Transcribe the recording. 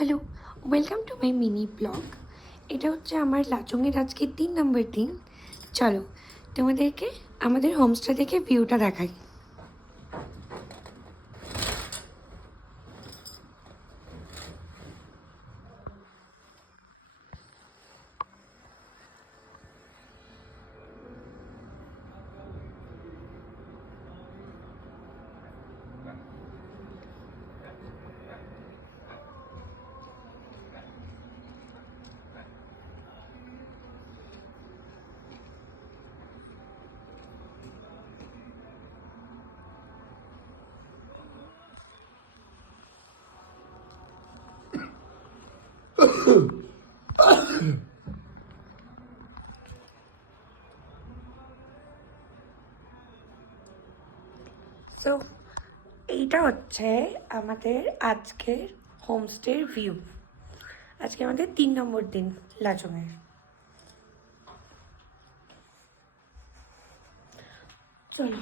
Hello, welcome to my mini blog. এটা হচ্ছে আমার লাচুংয়ের আজকে 3 নম্বর দিন। চলো তোমাদেরকে আমাদের হোমস্টে থেকে ভিউটা দেখাই। সো এইটা হচ্ছে আমাদের আজকের হোমস্টের ভিউ। আজকে আমাদের 3 নম্বর দিন লাচুংয়ের। চলো।